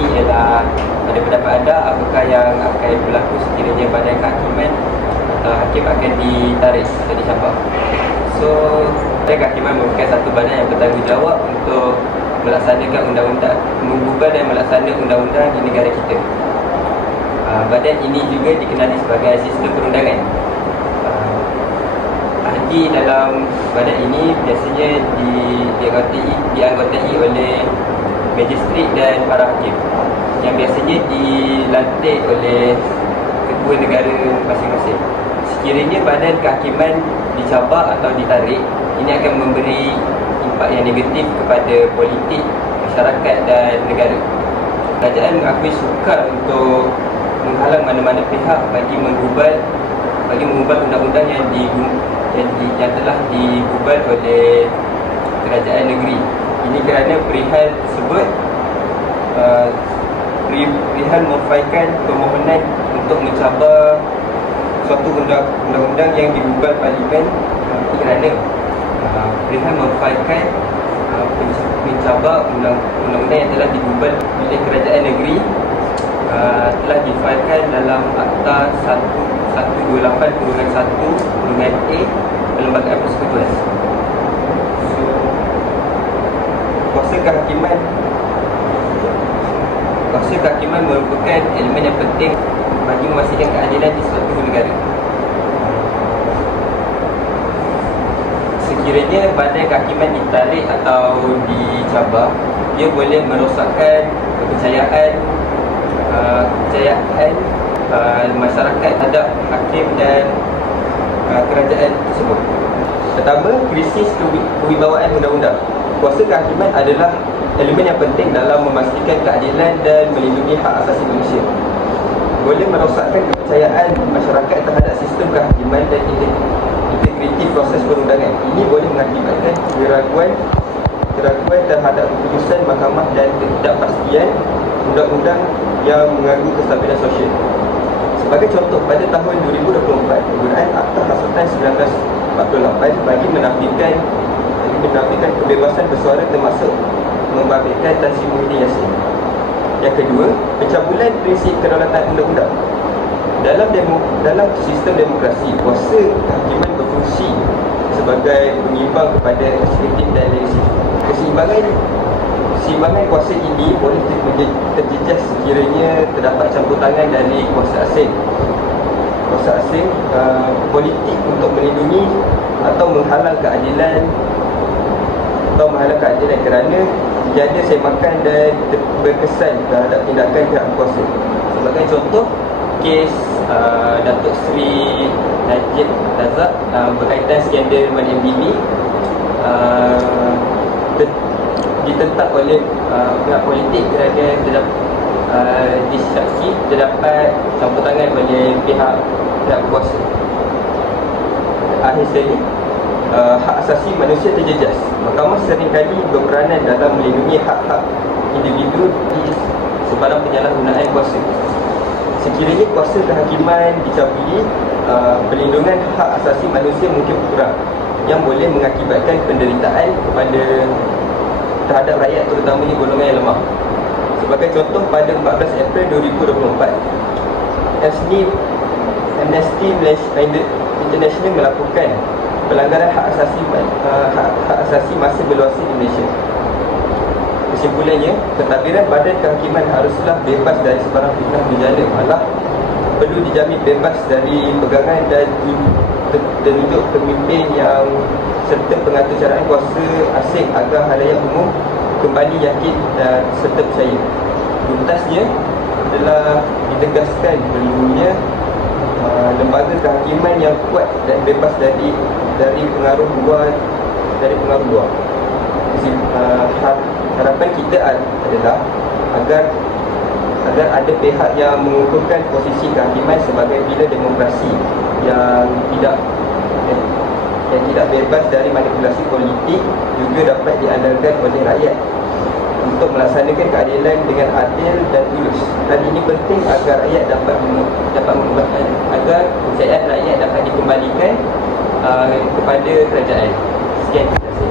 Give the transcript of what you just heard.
ini ialah, pada pendapat anda, apakah yang akan berlaku sekiranya badan kehakiman hakim akan ditarik atau dicabut? So, badan kehakiman merupakan satu badan yang bertanggungjawab untuk melaksanakan undang-undang, mengubah dan melaksanakan undang-undang di negara kita. Badan ini juga dikenali sebagai sistem perundangan. Ahli dalam badan ini biasanya dianggotai oleh magistrat dan para hakim yang biasanya dilantik oleh ketua negara masing-masing. Sekiranya badan kehakiman dicabar atau ditarik, ini akan memberi impak yang negatif kepada politik, masyarakat dan negara. Kerajaan mengakui sukar untuk menghalang mana-mana pihak bagi mengubah undang-undang yang telah digubal oleh kerajaan negeri. Ini kerana perihal tersebut perihal memfailkan permohonan untuk mencabar suatu undang-undang yang digubal parlimen kerana perihal memfailkan mencabar undang-undang yang telah digubal oleh kerajaan negeri telah difailkan dalam Akta 128/1/A Perlembagaan Persekutuan. So, kuasa kehakiman merupakan elemen yang penting bagi memastikan keadilan di suatu negara. Sekiranya badan kehakiman ditarik atau dicabar, dia boleh merosakkan kepercayaan masyarakat terhadap hakim dan kerajaan tersebut. Pertama, krisis kewibawaan undang-undang. Kuasa kehakiman adalah elemen yang penting dalam memastikan keadilan dan melindungi hak asasi manusia. Boleh merosakkan kepercayaan masyarakat terhadap sistem kehakiman dan integriti proses perundangan. Ini boleh mengakibatkan keraguan terhadap keputusan mahkamah dan ketidakpastian undang-undang yang mengganggu kestabilan sosial. Sebagai contoh, pada tahun 2024, penggunaan Akta Hasutan 1948 bagi menafikan kebebasan bersuara termasuk membabitkan Tan Sri Muhyiddin Yassin. Yang kedua, pencabulan prinsip kedaulatan undang-undang. Dalam sistem demokrasi, kuasa kehakiman berfungsi sebagai pengimbang kepada eksekutif dan legislatif. Keseimbangan kuasa ini boleh terjejas sekiranya terdapat campur tangan dari kuasa asing politik untuk melindungi atau menghalang keadilan kerana tiada semakan dan berkesan terhadap tindakan pihak berkuasa. Sebagai contoh, kes Datuk Seri Najib Razak berkaitan skandal 1MDB ditentang oleh pihak politik kerana terdapat campur tangan oleh pihak berkuasa. Akhir sekali, hak asasi manusia terjejas. Mahkamah seringkali berperanan dalam melindungi hak-hak individu di sebarang penyalahgunaan kuasa. Sekiranya kuasa kehakiman dicabuli, perlindungan hak asasi manusia mungkin kurang, yang boleh mengakibatkan penderitaan terhadap rakyat, terutamanya golongan yang lemah. Sebagai contoh, pada 14 April 2024, Amnesty International melakukan pelanggaran hak asasi masa berluasa di Malaysia. Kesimpulannya, pentadbiran badan kehakiman haruslah bebas dari sebarang fitnah berjala, malah perlu dijamin bebas dari pegangan dan tunjuk pemimpin yang serta pengatur caraan kuasa asing agar halayak umum kembali yakin dan serta percaya. Tuntasnya adalah ditegaskan perlunya lembaga kehakiman yang kuat dan bebas dari pengaruh luar. Harapan kita adalah agar ada pihak yang mengukuhkan posisi kehakiman sebagai pilar demokrasi yang tidak bebas dari manipulasi politik, juga dapat diandalkan oleh rakyat untuk melaksanakan keadilan dengan adil dan tulus. Hal ini penting agar rakyat dapat mengubahkan, agar kepercayaan rakyat dapat dikembalikan kepada kerajaan. Sekian, terima kasih.